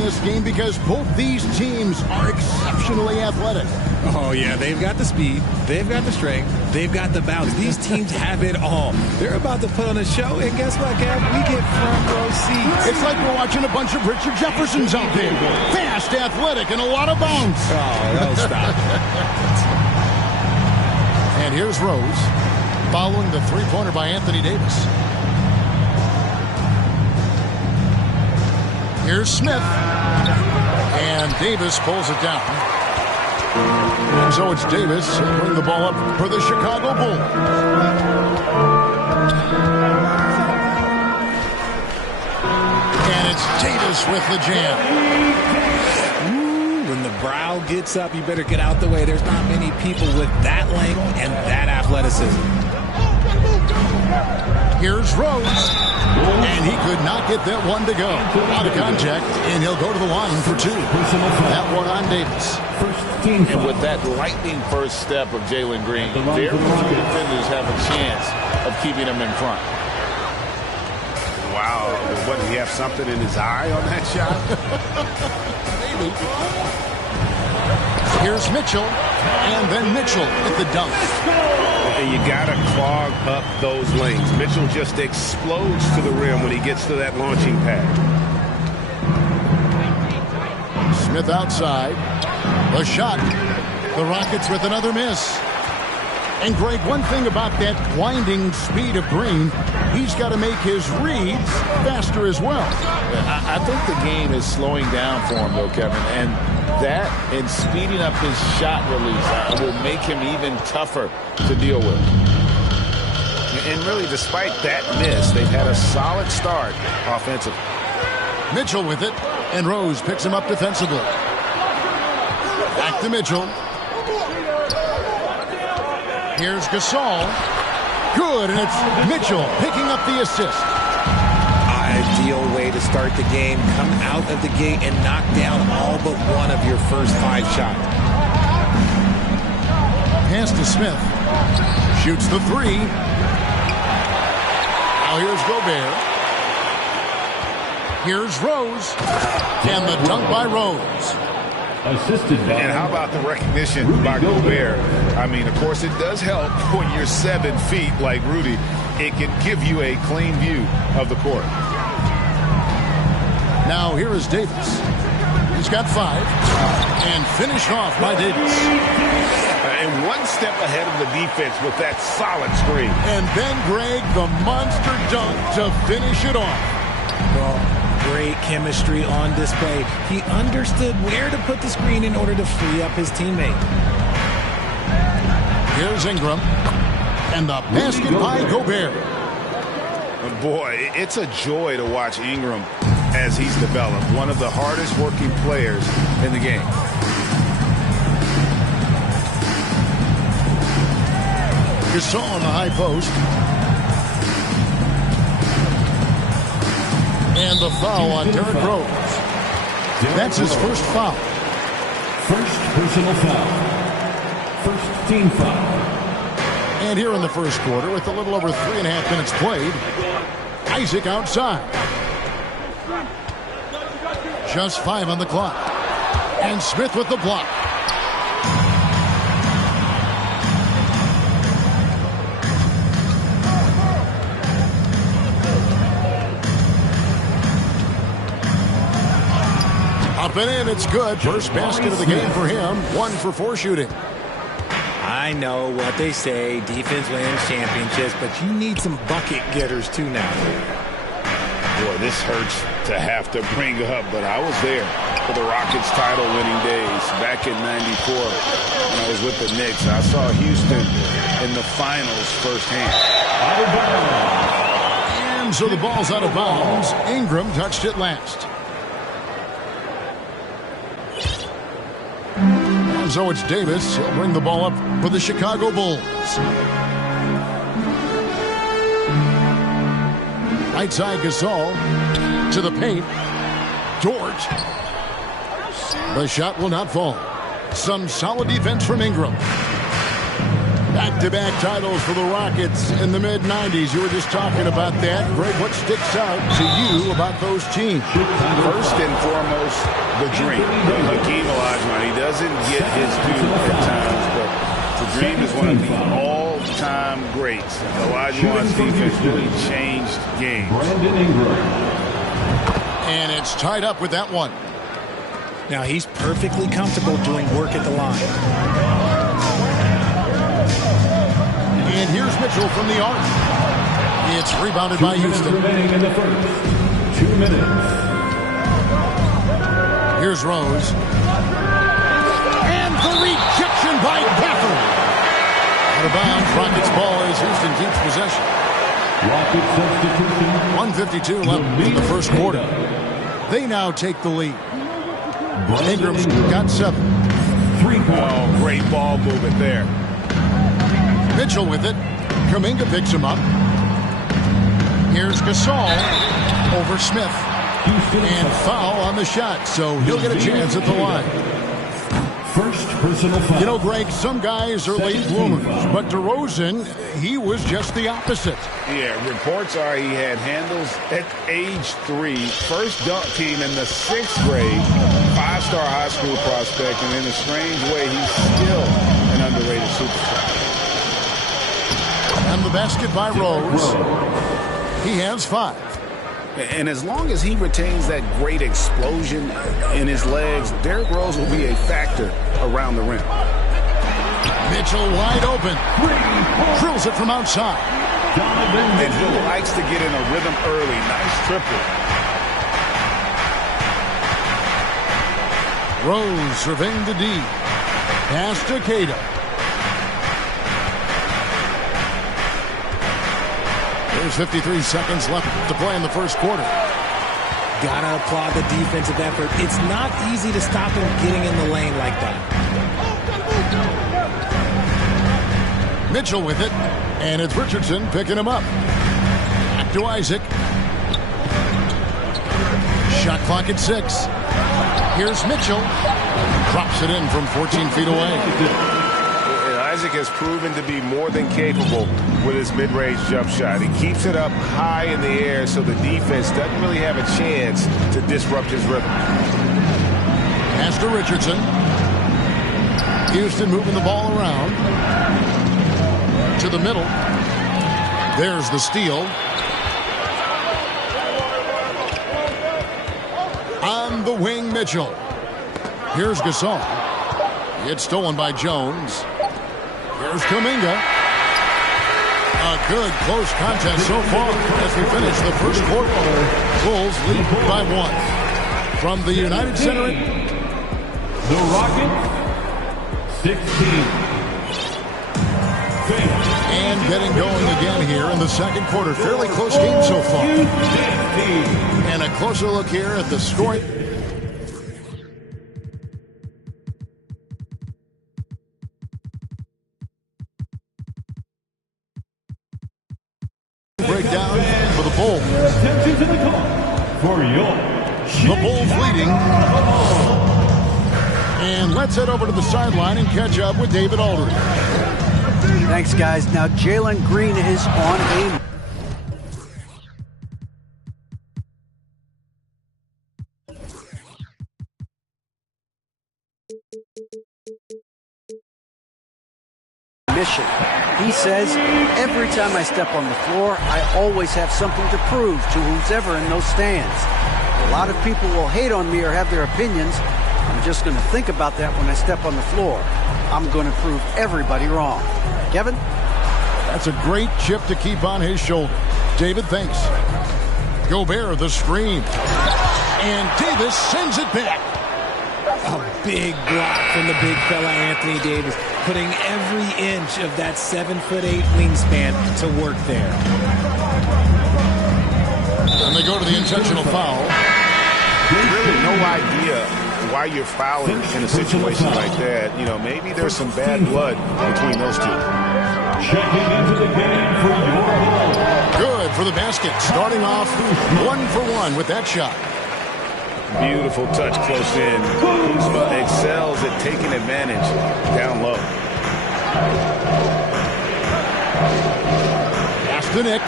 this game because both these teams are exceptionally athletic. Oh, yeah, they've got the speed, they've got the strength, they've got the bounce. These teams have it all. They're about to put on a show, and guess what, Kev? We get front row seats. It's like we're watching a bunch of Richard Jeffersons out there. Fast, athletic, and a lot of bounce. Oh, no, stop. And here's Rose, following the three-pointer by Anthony Davis. Here's Smith. And Davis pulls it down. And so it's Davis bring the ball up for the Chicago Bulls. And it's Davis with the jam. Ooh, when the brow gets up, you better get out the way. There's not many people with that length and that athleticism. Here's Rose. And he could not get that one to go. Out of contact, and he'll go to the line for two. That one on Davis. And with that lightning first step of Jalen Green, very few defenders have a chance of keeping him in front. Wow. What, did he have something in his eye on that shot? Maybe. Here's Mitchell. And then Mitchell with the dunk. And you got to clog up those lanes. Mitchell just explodes to the rim when he gets to that launching pad. Smith outside. The shot. The Rockets with another miss. And, Greg, one thing about that blinding speed of Green, he's got to make his reads faster as well. I think the game is slowing down for him, though, Kevin. And that and speeding up his shot release will make him even tougher to deal with. And really, despite that miss, they've had a solid start offensively. Mitchell with it, and Rose picks him up defensively. Back to Mitchell. Here's Gasol. Good, and it's Mitchell picking up the assist. Ideal way to start the game. Come out of the gate and knock down all but one of your first 5 shots. Pass to Smith. Shoots the three. Now here's Gobert. Here's Rose. And the dunk by Rose. Assisted by. And how about the recognition by Gobert? I mean, of course, it does help when you're 7 feet like Rudy. It can give you a clean view of the court. Now here is Davis. He's got 5. And finished off by Davis. And one step ahead of the defense with that solid screen. And then, Greg, the monster dunk to finish it off. Well, great chemistry on display. He understood where to put the screen in order to free up his teammate. Here's Ingram. And the basket by Gobert. Boy, it's a joy to watch Ingram as he's developed. One of the hardest working players in the game. Gasol on the high post. And the foul on Derrick Rose. That's his first foul. First personal foul. First team foul. And here in the first quarter, with a little over 3.5 minutes played, Isaac outside. Just 5 on the clock. And Smith with the block. Up and in, it's good. First basket of the game for him. 1 for 4 shooting. I know what they say, defense wins championships, but you need some bucket getters too now. Boy, this hurts to have to bring up, but I was there for the Rockets title-winning days back in '94 when I was with the Knicks. I saw Houston in the finals firsthand. And so the ball's out of bounds. Ingram touched it last. And so it's Davis. He'll bring the ball up for the Chicago Bulls. Right side Gasol to the paint. Dort. The shot will not fall. Some solid defense from Ingram. Back-to-back titles for the Rockets in the mid-90s. You were just talking about that. Greg, what sticks out to you about those teams? First and foremost, the dream. Hakeem Olajuwon, he doesn't get his due at times, but the dream is one of the all-time greats. Olajuwon's defense really changed games. And it's tied up with that one. Now he's perfectly comfortable doing work at the line. And here's Mitchell from the arc. It's rebounded by Houston. Remaining in the first. 2 minutes. Here's Rose. And the rejection by Catherine. Out of bounds. Rockets ball as Houston keeps possession. Rocket substitution. 1:52 left in the first quarter. They now take the lead. Ingram's got 7. 3 points. Oh, great ball movement there. Mitchell with it. Kuminga picks him up. Here's Gasol over Smith. And foul on the shot, so he'll get a chance at the line. First personal foul. You know, Greg, some guys are late bloomers, but DeRozan, he was just the opposite. Yeah, reports are he had handles at age 3. First dunk team in the 6th grade. 5-star high school prospect, and in a strange way, he's still an underrated superstar. And the basket by Rose. He has 5. And as long as he retains that great explosion in his legs, Derrick Rose will be a factor around the rim. Mitchell wide open. Drills it from outside. And he likes to get in a rhythm early. Nice triple. Rose surveying the D. Pass to Cato. There's 53 seconds left to play in the first quarter. Gotta applaud the defensive effort. It's not easy to stop him getting in the lane like that. Mitchell with it. And it's Richardson picking him up. Back to Isaac. Shot clock at 6. Here's Mitchell. Drops it in from 14 feet away. And Isaac has proven to be more than capable with his mid-range jump shot. He keeps it up high in the air so the defense doesn't really have a chance to disrupt his rhythm. Pass to Richardson. Houston moving the ball around. To the middle. There's the steal. On the wing, Mitchell. Here's Gasol. It's stolen by Jones. Here's Kuminga. A good close contest so far as we finish the first quarter. Bulls lead by 1. From the United Center. The Rockets, 16. And getting going again here in the second quarter. Fairly close game so far. And a closer look here at the scoring. Breakdown for the Bulls. The Bulls leading. And let's head over to the sideline and catch up with David Aldridge. Thanks, guys. Now, Jalen Green is on a mission. He says, every time I step on the floor, I always have something to prove to who's ever in those stands. A lot of people will hate on me or have their opinions. I'm just going to think about that when I step on the floor. I'm going to prove everybody wrong. Kevin? That's a great chip to keep on his shoulder. David, thanks. Gobert, the screen. And Davis sends it back. A big block from the big fella Anthony Davis, putting every inch of that 7'8" wingspan to work there. And they go to the intentional foul. Really no idea why you're fouling in a situation like that. You know, maybe there's some bad blood between those two. Checking into the game for your Bulls. Good for the basket. Starting off 1 for 1 with that shot. Beautiful touch close in. Kuzma excels at taking advantage down low. Pass to Nix.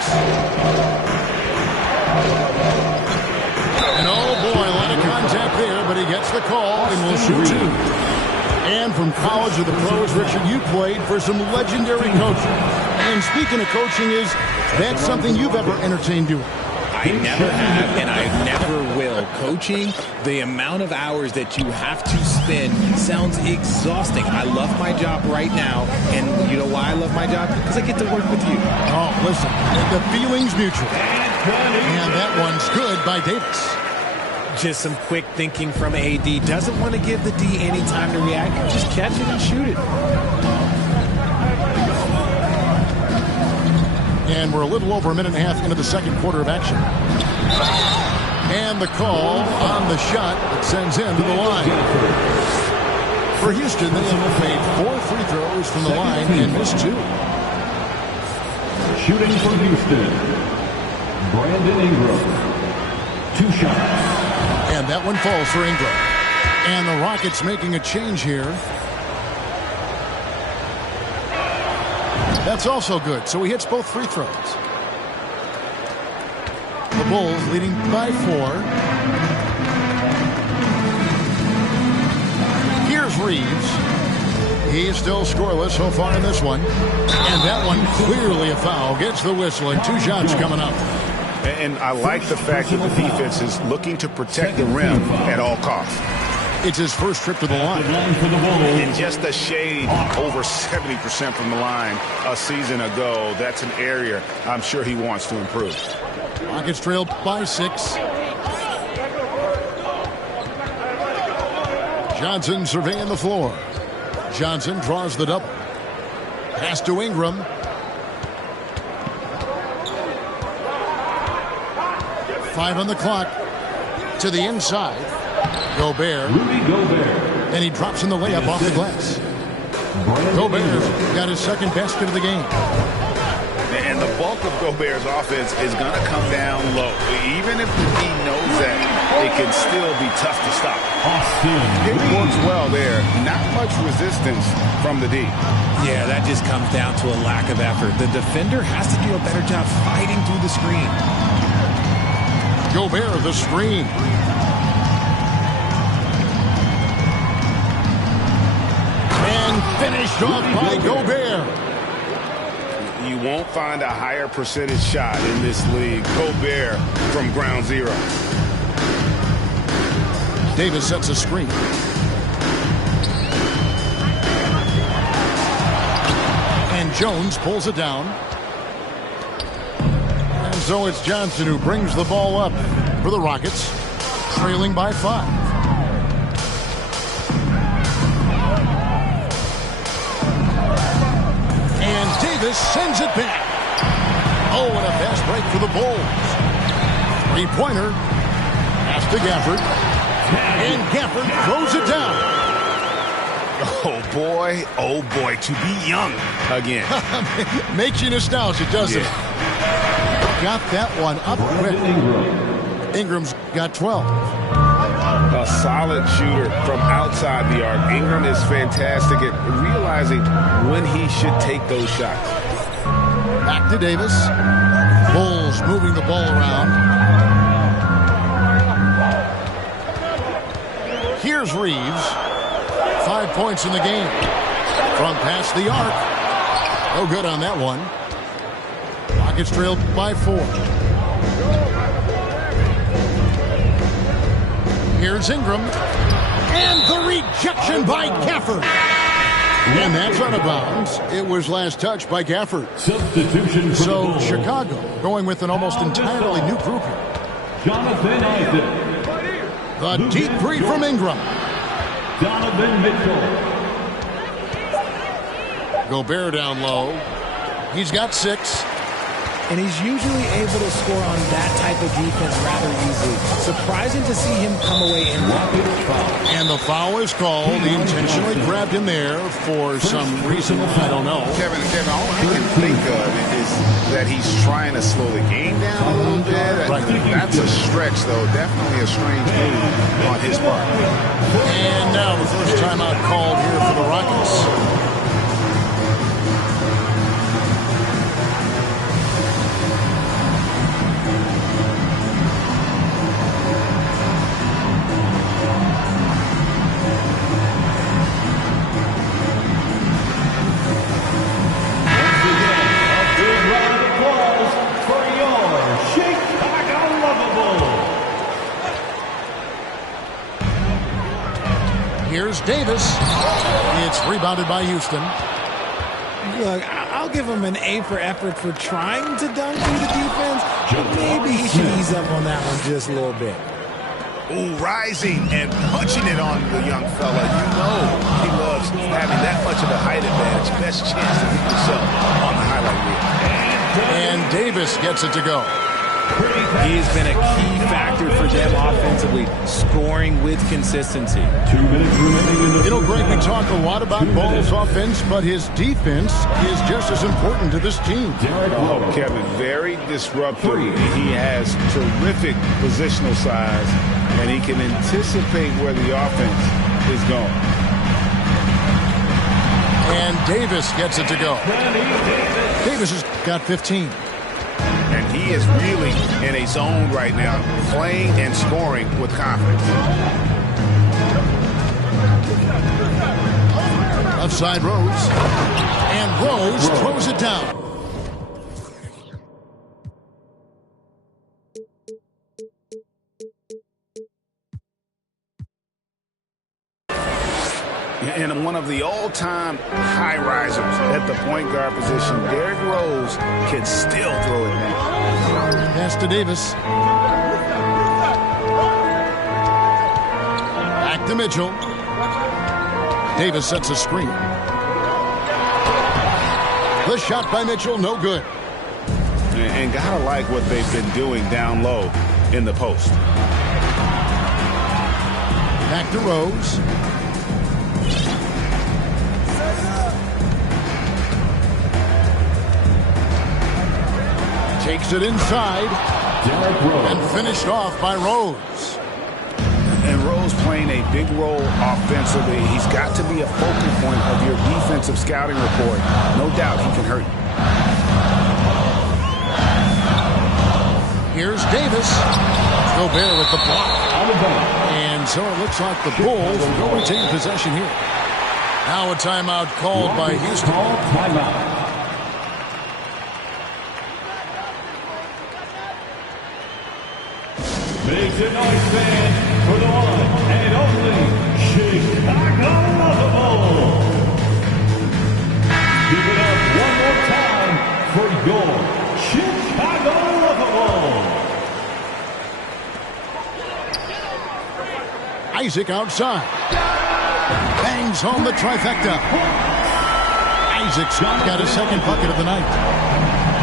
And oh boy, a lot of contact there, but he gets the call and will shoot two. And from college to the pros, Richard, you played for some legendary coaching. And speaking of coaching, is that something you've ever entertained doing? I never have, and I never will. Coaching, the amount of hours that you have to spend sounds exhausting. I love my job right now, and you know why I love my job? Because I get to work with you. Oh, listen, the feeling's mutual. And that one's good by Davis. Just some quick thinking from AD. Doesn't want to give the D any time to react. Just catch it and shoot it. And we're a little over a minute and a half into the second quarter of action. And the call on the shot that sends him to the line. For Houston, they have made 4 free throws from the line and missed 2. Shooting for Houston, Brandon Ingram. 2 shots. And that one falls for Ingram. And the Rockets making a change here. That's also good. So he hits both free throws. The Bulls leading by 4. Here's Reeves. He is still scoreless so far in this one. And that one clearly a foul. Gets the whistle and 2 shots coming up. And I like the fact that the defense is looking to protect the rim at all costs. It's his first trip to the line. And just a shade over 70% from the line a season ago. That's an area I'm sure he wants to improve. Rockets trailed by 6. Johnson surveying the floor. Johnson draws the double. Pass to Ingram. Five on the clock. To the inside. Gobert. And he drops in the layup off the glass. Gobert got his second basket of the game. And the bulk of Gobert's offense is going to come down low. Even if the D knows that, it can still be tough to stop. It works well there. Not much resistance from the D. Yeah, that just comes down to a lack of effort. The defender has to do a better job fighting through the screen. Gobert, the screen. And finished off by Gobert. You won't find a higher percentage shot in this league. Gobert from ground zero. Davis sets a screen. And Jones pulls it down. And so it's Johnson who brings the ball up for the Rockets, trailing by 5. And Davis sends it back. Oh, and a fast break for the Bulls. 3-pointer. Pass to Gafford. And Gafford throws it down. Oh boy, to be young again. Makes you nostalgic, doesn't it? Got that one up quick. Ingram's got 12. A solid shooter from outside the arc. Ingram is fantastic at realizing when he should take those shots. Back to Davis. Bulls moving the ball around. Here's Reeves. 5 points in the game. From past the arc. No good on that one. Rockets trailed by 4. Here's Ingram. And the rejection by Gafford. And that's out of bounds. It was last touched by Gafford. Substitution. So Chicago going with an almost entirely new group here. Jonathan Isaac. The deep three from Ingram. Donovan Mitchell. Gobert down low. He's got 6. And he's usually able to score on that type of defense rather easily. Surprising to see him come away in rapid foul. And the foul is called. He intentionally grabbed him there for some reason. I don't know. Kevin, all I can think of is that he's trying to slow the game down a little bit. Right. That's a stretch, though. Definitely a strange move on his part. And now the first timeout called here for the Rockets. Here's Davis. It's rebounded by Houston. Look, I'll give him an A for effort for trying to dunk through the defense, but maybe he should ease up on that one just a little bit. Ooh, rising and punching it on the young fella. You know he loves having that much of a height advantage. Best chance to beat himself on the highlight reel. And Davis gets it to go. He's been a key factor for them offensively, scoring with consistency. 2 minutes remaining in the You know, Greg, we talk a lot about Ball's offense, but his defense is just as important to this team. Oh, Kevin, very disruptive. He has terrific positional size, and he can anticipate where the offense is going. And Davis gets it to go. Davis has got 15. And he is really in a zone right now, playing and scoring with confidence. Left side Rose. And Rose throws it down. And one of the all-time high-risers at the point guard position, Derrick Rose can still throw it down. Pass to Davis. Back to Mitchell. Davis sets a screen. The shot by Mitchell, no good. And gotta like what they've been doing down low in the post. Back to Rose. Takes it inside and finished off by Rose. And Rose playing a big role offensively. He's got to be a focal point of your defensive scouting report. No doubt he can hurt you. Here's Davis. Gobert with the block. And so it looks like the Bulls will retain possession here. Now a timeout called by Houston. Make the noise, fans, for the one and only Chicago Bulls. Give it up one more time for your Chicago Bulls. Isaac outside. Bangs home the trifecta. Isaac's got his second bucket of the night.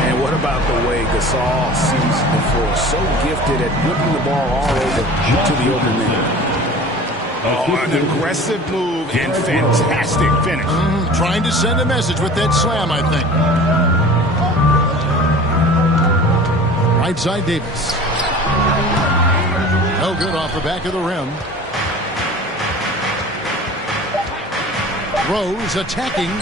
And what about the way Gasol sees the floor? So gifted at whipping the ball all over to the open man. Oh, an aggressive move and fantastic finish. Trying to send a message with that slam, I think. Right side Davis. No good off the back of the rim. Rose attacking.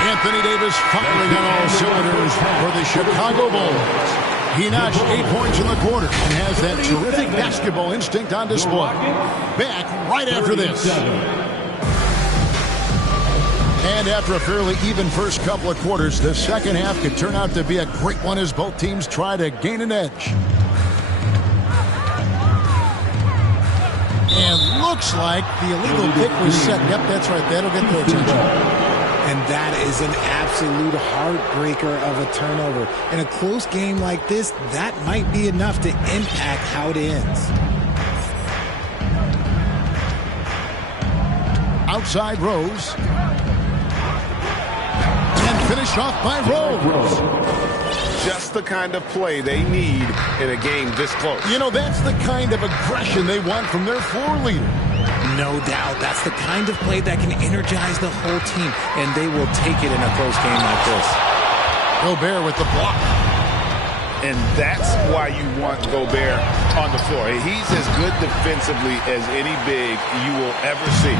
Anthony Davis firing on all cylinders for the Chicago Bulls. He notched 8 points in the quarter and has that terrific basketball instinct on display. Back right after this. And after a fairly even first couple of quarters, the second half could turn out to be a great one as both teams try to gain an edge. And looks like the illegal pick was set. Yep, that's right. That'll get their attention. And that is an absolute heartbreaker of a turnover. In a close game like this, that might be enough to impact how it ends. Outside Rose. And finished off by Rose. Just the kind of play they need in a game this close. You know, that's the kind of aggression they want from their floor leader. No doubt. That's the kind of play that can energize the whole team, and they will take it in a close game like this. Gobert with the block. And that's why you want Gobert on the floor. He's as good defensively as any big you will ever see.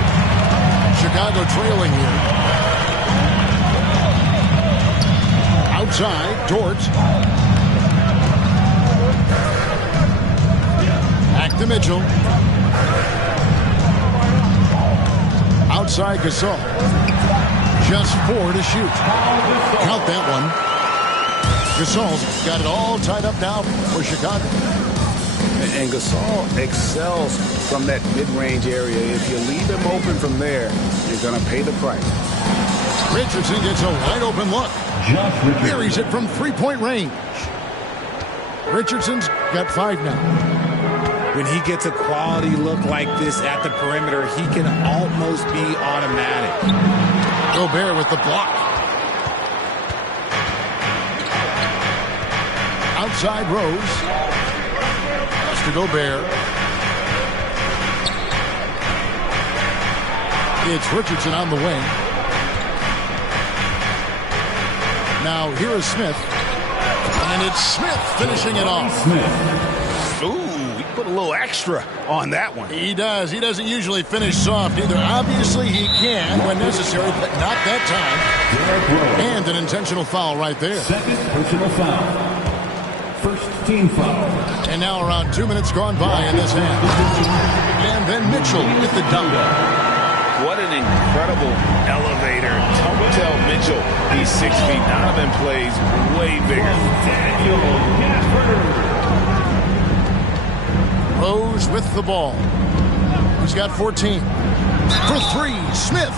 Chicago trailing here. Outside, Dort. Back to Mitchell. Outside Gasol. Just 4 to shoot. Count that one. Gasol's got it all tied up now for Chicago. And Gasol excels from that mid-range area. If you leave him open from there, you're going to pay the price. Richardson gets a wide-open look. Buries it from three-point range. Richardson's got 5 now. When he gets a quality look like this at the perimeter, he can almost be automatic. Gobert with the block. Outside Rose. Pass to Gobert. It's Richardson on the wing. Now here is Smith. And it's Smith finishing it off. Ooh, he put a little extra on that one. He does. He doesn't usually finish soft either. Obviously he can when necessary, but not that time. And an intentional foul right there. Second personal foul. First team foul. And now around 2 minutes gone by in this half. And then Mitchell with the dunk. What an incredible elevator. Don't tell Mitchell he's 6 feet. Donovan plays way bigger. Rose with the ball. He's got 14. For 3, Smith.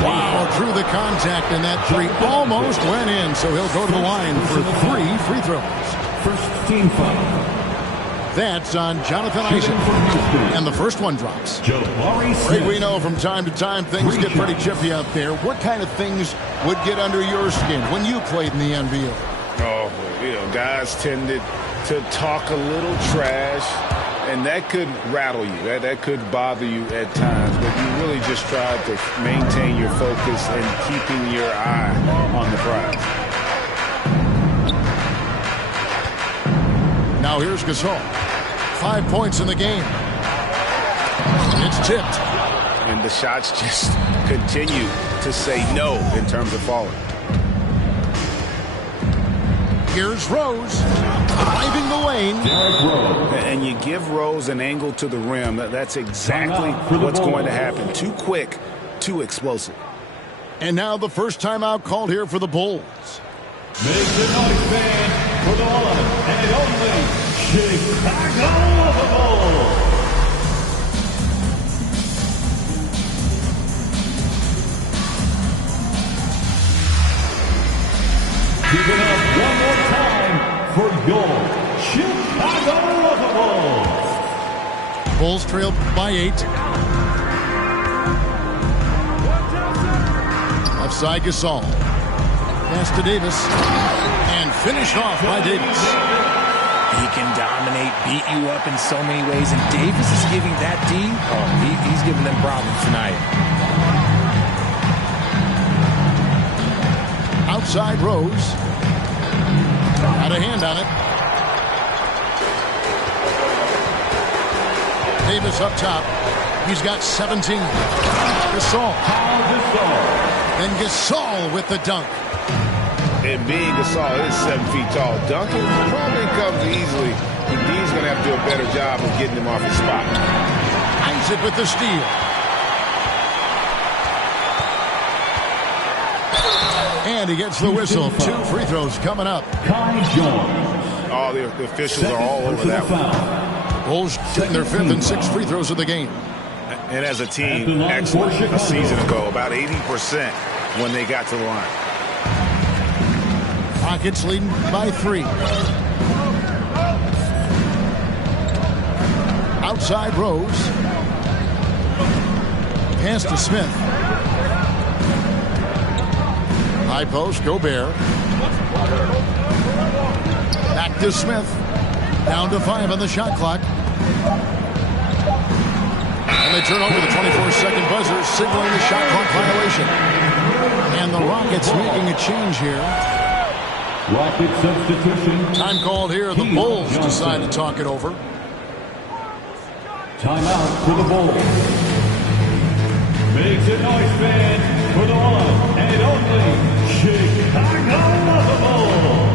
Wow, through the contact, and that 3 almost went in, so he'll go to the line for 3 free throws. First team foul. That's on Jonathan Isaac. And the first one drops. Jabari We know from time to time things get pretty chippy out there. What kind of things would get under your skin when you played in the NBA? Oh, guys tended to talk a little trash, and that could rattle you. That could bother you at times, but you really just tried to maintain your focus and keeping your eye on the prize. Now here's Gasol. 5 points in the game. It's tipped. And the shots just continue to say no in terms of falling. Here's Rose. Driving the lane. And you give Rose an angle to the rim. That's exactly what's going to happen. Too quick, too explosive. And now the first timeout called here for the Bulls. Make the noise, fan, for the one and only Chicago Bulls. Give it up one more time for your Chicago Bulls. Bulls trail by 8. Left side Gasol. Pass to Davis. And finished off by Davis. He can dominate, beat you up in so many ways, and Davis is giving that D. Oh, he's giving them problems tonight. Outside Rose. Had a hand on it. Davis up top. He's got 17. Gasol. And Gasol with the dunk. And being Gasol is 7 feet tall. Dunking probably comes easily, but D's going to have to do a better job of getting him off his spot. Isaac with the steal. And he gets the whistle. 2 free throws coming up. All the officials are all over that one. Bulls getting their 5th and 6th free throws of the game. And as a team, excellent a season ago, about 80% when they got to the line. Rockets leading by 3. Outside Rose. Pass to Smith. High post, Gobert. Back to Smith. Down to 5 on the shot clock. And they turn over the 24-second buzzer, signaling the shot clock violation. And the Rockets making a change here. Rocket substitution. Time called here. The Bulls decide to talk it over. Timeout for the Bulls. Makes a noise, fan, for the one and only Chicago Bulls.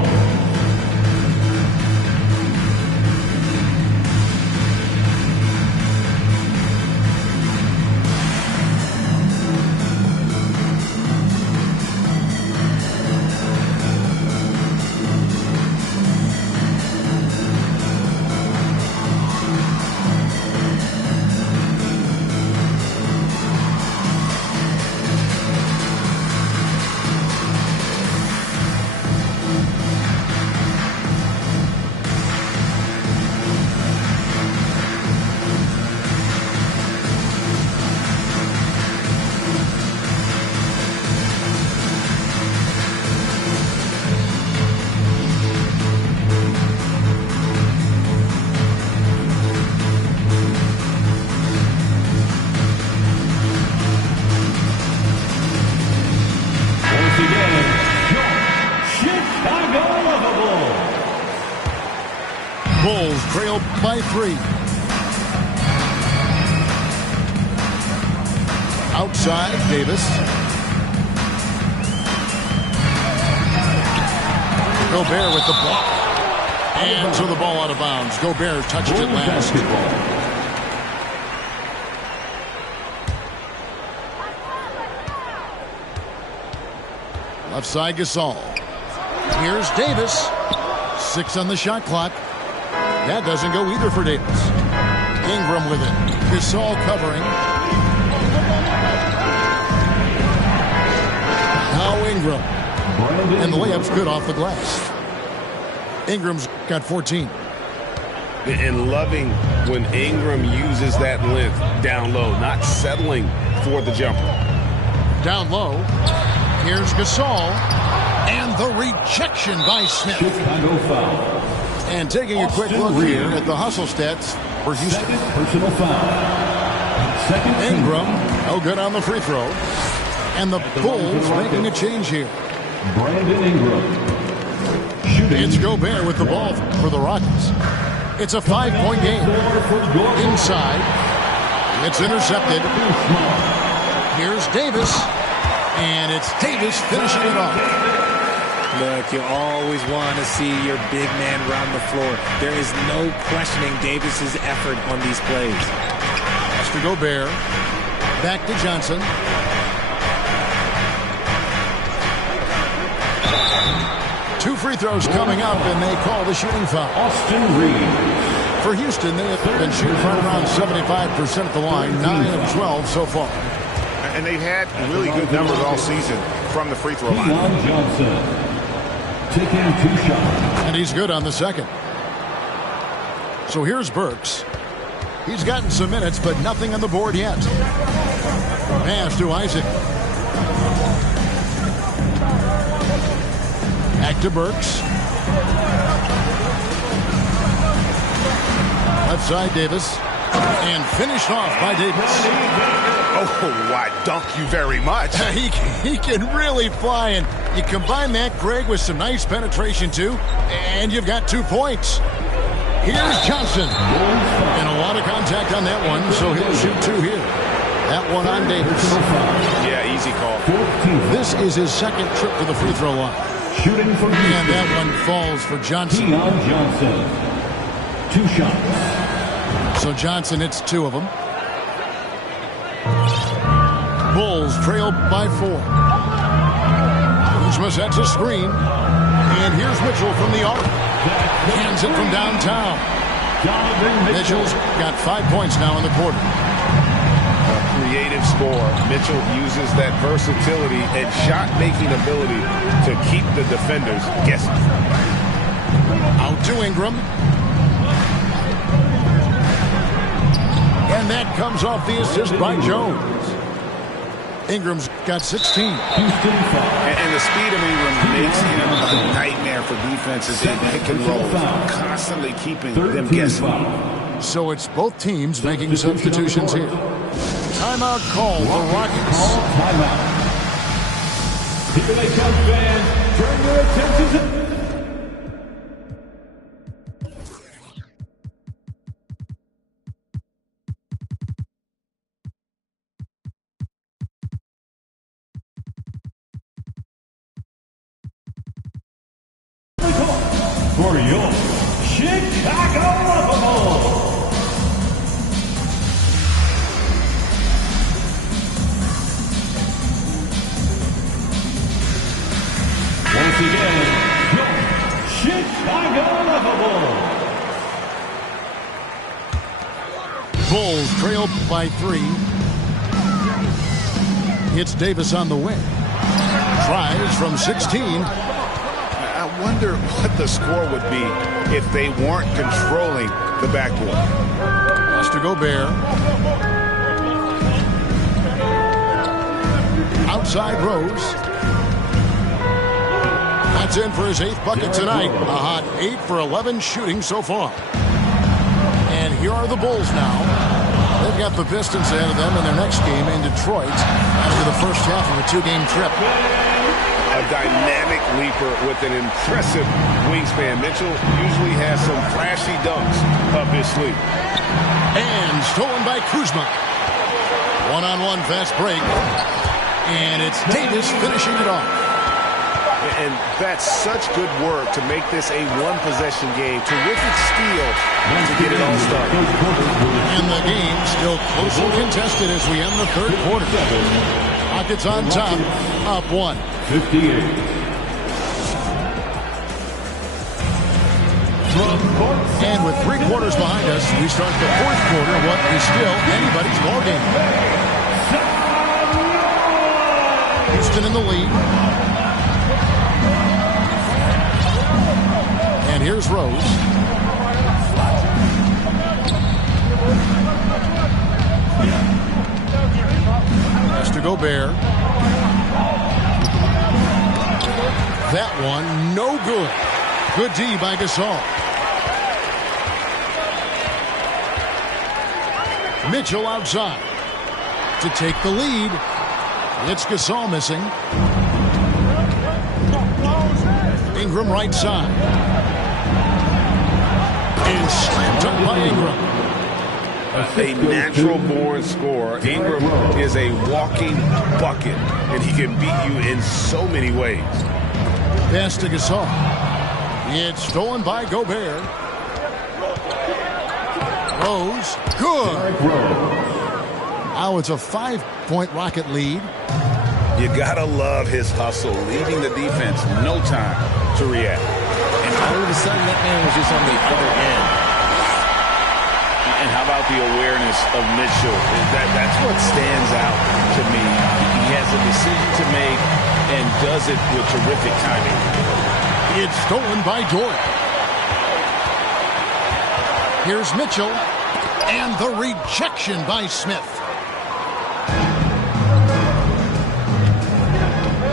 by 3. Outside, Davis. Gobert with the block. And so the ball out of bounds. Gobert touches it last. Left side, Gasol. Here's Davis. 6 on the shot clock. That doesn't go either for Davis. Ingram with it. Gasol covering. Now Ingram. And the layup's good off the glass. Ingram's got 14. And loving when Ingram uses that length down low, not settling for the jumper. Down low. Here's Gasol. And the rejection by Smith. Chicago foul. And taking a quick look here at the hustle stats for Houston. Second personal foul. Second Ingram, no good on the free throw. And the Bulls making a change here. Brandon Ingram. Shooting. It's Gobert with the ball for the Rockets. It's a 5-point game. Inside. It's intercepted. Here's Davis. And it's Davis finishing it off. Look, you always want to see your big man round the floor. There is no questioning Davis's effort on these plays. Pass to Gobert. Back to Johnson. Two free throws coming up, and they call the shooting foul. Austin Reeves. For Houston, they have been shooting right around 75% at the line, 9 of 12 so far. And they've had really good numbers all season from the free throw line. Keon Johnson. Taking 2 shots. And he's good on the second. So here's Burks. He's gotten some minutes, but nothing on the board yet. Pass to Isaac. Back to Burks. Left side, Davis. And finished off by Davis. Oh, I dunk you very much. He can really fly, and you combine that, Greg, with some nice penetration, too, and you've got 2 points. Here's Johnson. And a lot of contact on that one, so he'll shoot 2 here. That one on Davis. Yeah, easy call. This is his second trip to the free throw line. Shooting for Houston. And that one falls for Johnson. Keon Johnson. 2 shots. So Johnson hits 2 of them. Bulls trail by 4. Kuzma sets a screen. And here's Mitchell from the arc. Hands it from downtown. Mitchell's got 5 points now in the quarter. A creative score. Mitchell uses that versatility and shot-making ability to keep the defenders guessing. Out to Ingram. And that comes off the assist by Jones. Ingram's got 16. And the speed of Ingram makes him a nightmare for defenses in pick and roll, constantly keeping them guessing. So it's both teams making substitutions here. Timeout call for Rockets. Timeout. Here they come, fans. Turn your attention to... for your Chicago Bulls. Once again, your Chicago Bulls. Bulls trail by 3. It's Davis on the wing. Tries from 16. I wonder what the score would be if they weren't controlling the backboard. Pass to Gobert. Outside Rose. That's in for his 8th bucket tonight. A hot 8 for 11 shooting so far. And here are the Bulls now. They've got the Pistons ahead of them in their next game in Detroit after the first half of a 2-game trip. a dynamic leaper with an impressive wingspan. Mitchell usually has some flashy dunks up his sleeve. And stolen by Kuzma. One-on-one fast break. And it's Davis finishing it off. And that's such good work to make this a one-possession game. Terrific steal to get it all started. And the game still closely contested as we end the third quarter. Rockets on top, up 1. 58. And with 3 quarters behind us, we start the fourth quarter, what is still anybody's ball game. Houston in the lead. And here's Rose. Has to Gobert. That one, no good. Good D by Gasol. Mitchell outside to take the lead. It's Gasol missing. Ingram right side. And slammed up by Ingram. A natural-born scorer. Ingram is a walking bucket, and he can beat you in so many ways. Pass to Gasol. It's stolen by Gobert. Rose. Good. Now it's a 5-point Rocket lead. You gotta love his hustle, leaving the defense no time to react. And all of a sudden, that man was just on the other end. And how about the awareness of Mitchell? That's what stands out to me. He has a decision to make and does it with terrific timing. It's stolen by Dort. Here's Mitchell. And the rejection by Smith.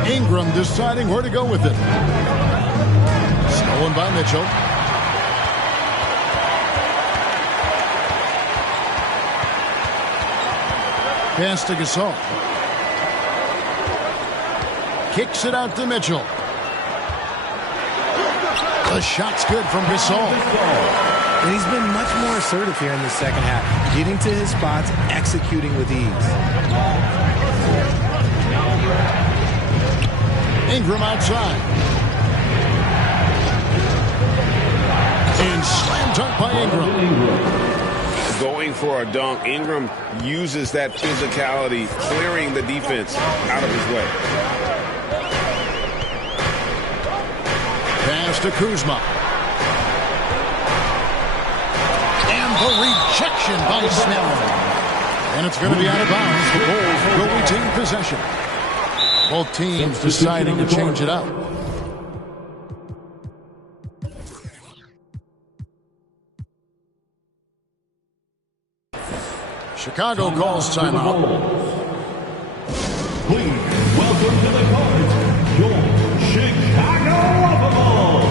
Ingram deciding where to go with it. Stolen by Mitchell. Pass to Gasol. Kicks it out to Mitchell. The shot's good from Gasol. And he's been much more assertive here in the second half. Getting to his spots, executing with ease. Ingram outside. And slam dunk by Ingram. Going for a dunk, Ingram uses that physicality, clearing the defense out of his way. Pass to Kuzma. And the rejection by Smith. And it's going to be out of bounds. The Bulls will retain possession. Both teams deciding to change it up. Chicago calls timeout. Please welcome to the court, your Chicago Bulls.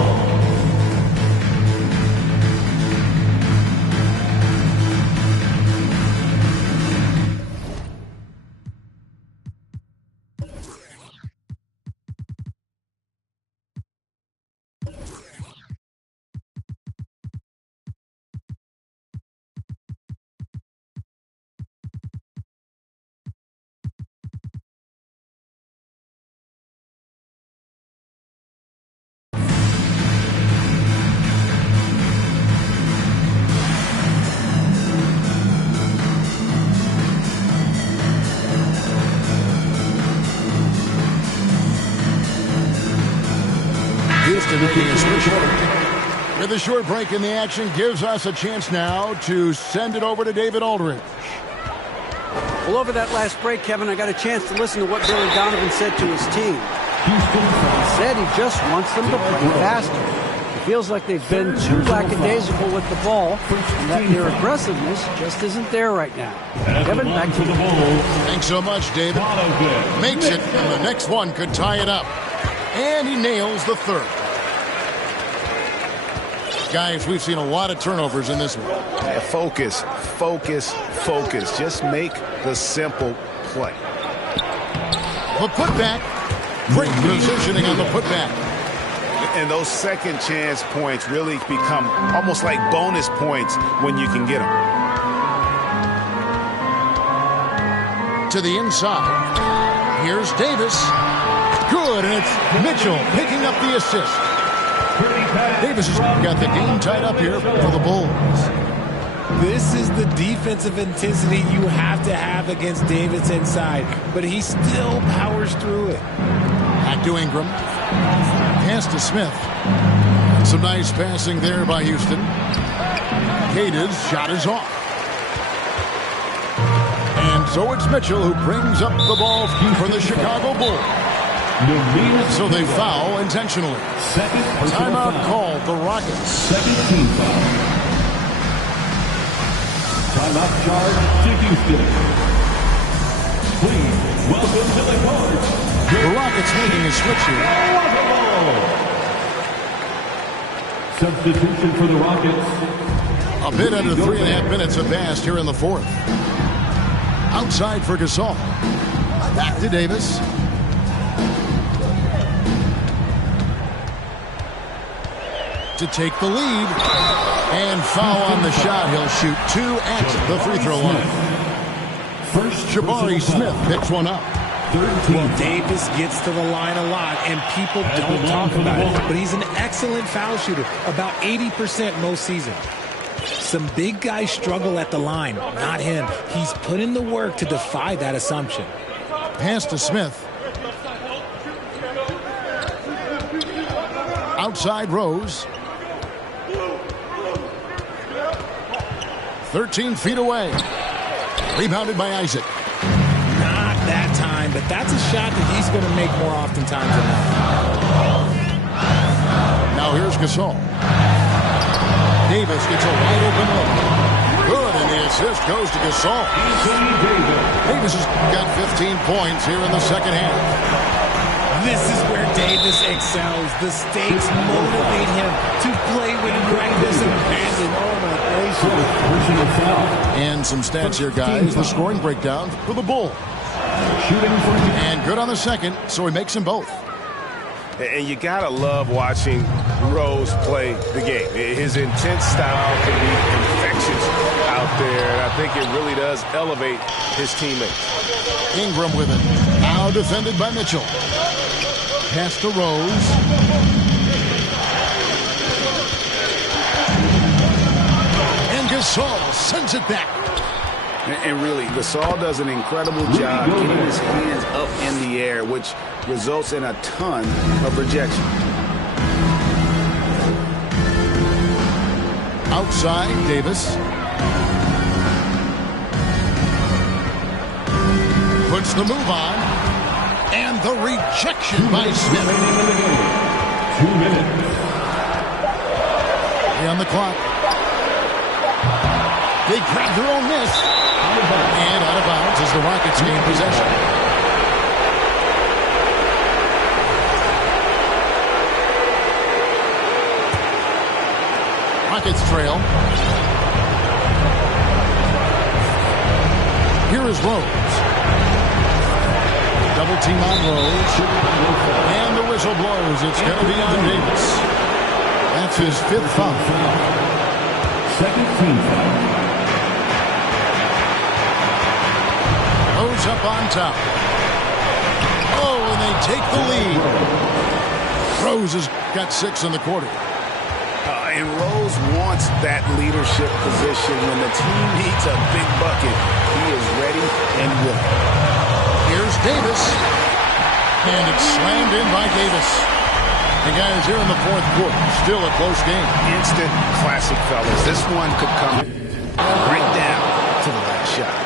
With a short break in the action gives us a chance now to send it over to David Aldridge. Well, over that last break, Kevin, I got a chance to listen to what Billy Donovan said to his team. He said he just wants them to play faster. It feels like they've been too lackadaisical with the ball, and that their aggressiveness just isn't there right now. Kevin, back to the ball. Thanks so much, David. Makes it, and the next one could tie it up. And he nails the third. Guys, we've seen a lot of turnovers in this one. Yeah, focus, focus, focus. Just make the simple play. The putback. Great positioning on the putback. And those second chance points really become almost like bonus points when you can get them. To the inside. Here's Davis. Good, and it's Mitchell picking up the assist. Davis has got the game tied up here for the Bulls. This is the defensive intensity you have to have against Davis inside, but he still powers through it. Back to Ingram. Pass to Smith. Some nice passing there by Houston. Cade's shot is off. And so it's Mitchell who brings up the ball for the Chicago Bulls. So they foul intentionally. Timeout called the Rockets. Second team foul. Timeout charge to Houston. Please welcome to the court. The Rockets making a switch here. Substitution for the Rockets. A bit under 3.5 minutes have passed here in the fourth. Outside for Gasol. Back to Davis. To take the lead. And foul on the shot. He'll shoot 2 at the free throw line. First, Jabari Smith picks one up. Well, Davis gets to the line a lot, and people don't talk about it, but he's an excellent foul shooter, about 80% most seasons. Some big guys struggle at the line, not him. He's put in the work to defy that assumption. Pass to Smith. Outside Rose. 13 feet away. Rebounded by Isaac. Not that time, but that's a shot that he's going to make more oftentimes than that. Now here's Gasol. Davis gets a wide open look. Good, and the assist goes to Gasol. Davis has got 15 points here in the second half. This is where Davis excels. The stakes motivate him to play with reckless abandon. Oh, my gracious. And some stats here, guys. The scoring breakdown for the Bulls. And good on the second, so he makes them both. And you got to love watching Rose play the game. His intense style can be infectious out there, and I think it really does elevate his teammates. Ingram with it. Now defended by Mitchell. Pass to Rose. And Gasol sends it back. And really, Gasol does an incredible job getting his hands up in the air, which results in a ton of rejection. Outside, Davis. Puts the move on. And the rejection by Smith. 2 minutes. On the clock. They grab their own miss. And out of bounds as the Rockets gain possession. Rockets trail. Here is Rose. Double team on Rose. And the whistle blows. It's going to be on Davis. That's his 5th foul. Second team foul. Rose up on top. Oh, and they take the lead. Rose has got 6 in the quarter. And Rose wants that leadership position. When the team needs a big bucket, he is ready and willing. Here's Davis. And it's slammed in by Davis. The guys here in the 4th quarter. Still a close game. Instant classic, fellas. This one could come right down to the last shot.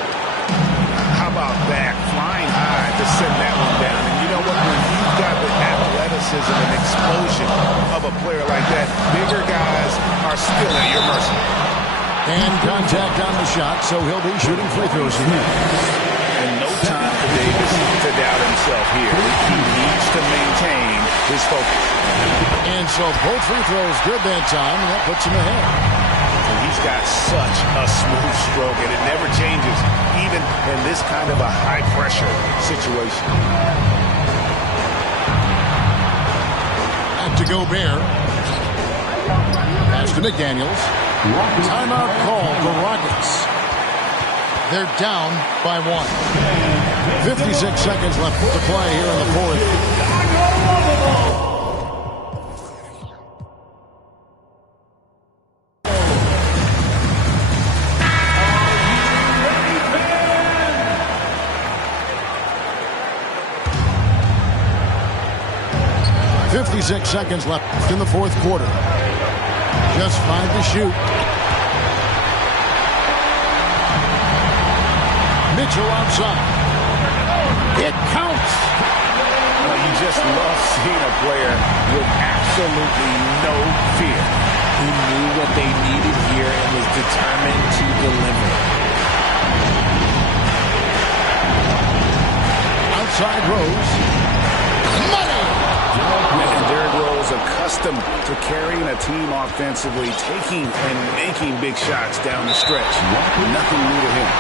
How about that? Flying high to send that one down. And you know what? When you've got the athleticism and explosion of a player like that, bigger guys are still at your mercy. And contact on the shot, so he'll be shooting free throws again. And no time for Davis to doubt himself here. He needs to maintain his focus. And so both free throws good that time, and that puts him ahead. And he's got such a smooth stroke, and it never changes, even in this kind of a high-pressure situation. to Gobert. Pass to McDaniels. Timeout call for Rockets. They're down by 1. 56 seconds left to play here in the fourth. Seconds left in the fourth quarter. Just 5 to shoot. Mitchell outside. It counts. Well, you just love seeing a player with absolutely no fear. He knew what they needed here and was determined to deliver. Outside Rose. Money! And Derrick Rose, accustomed to carrying a team offensively, taking and making big shots down the stretch. Nothing new to him.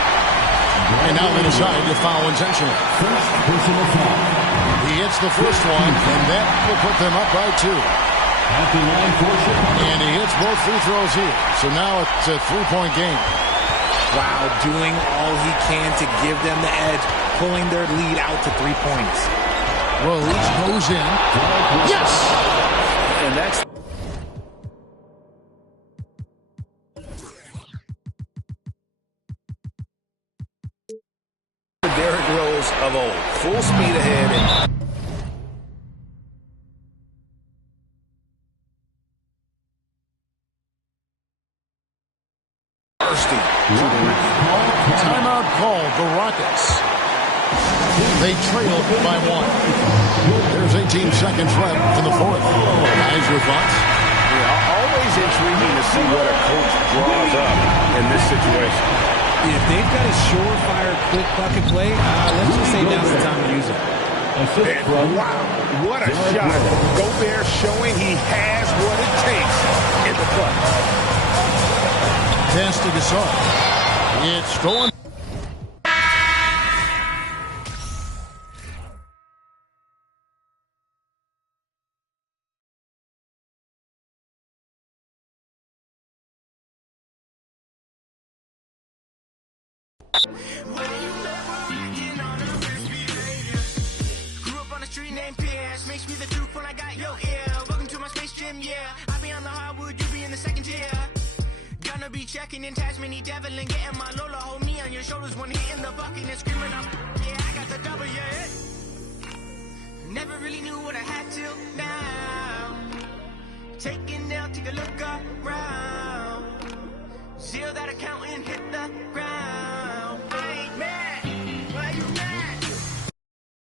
And now they decide to foul intentionally. He hits the first one, and that will put them up by 2. And he hits both free throws here. So now it's a 3-point game. Wow, doing all he can to give them the edge, pulling their lead out to 3 points. Rose goes in. Yes! And that's... Derrick Rose of old. Full speed ahead and... bursting to the rim. Timeout called the Rockets. They trailed by 1. There's 18 seconds left in the fourth. Guys, your thoughts? Yeah, always intriguing to see what a coach draws up in this situation. If they've got a surefire quick bucket play, let's just say now's the time to use it. And wow, what a shot. Gobert showing he has what it takes in the clutch. Pass to Gasol. It's stolen. Makes me the truth when I got your ear. Welcome to my space gym, yeah. I be on the hardwood, you be in the second tier. Gonna be checking in Tasmany Devil and getting my Lola. Hold me on your shoulders when hitting the bucket and screaming up. Yeah, I got the double, yeah. Never really knew what I had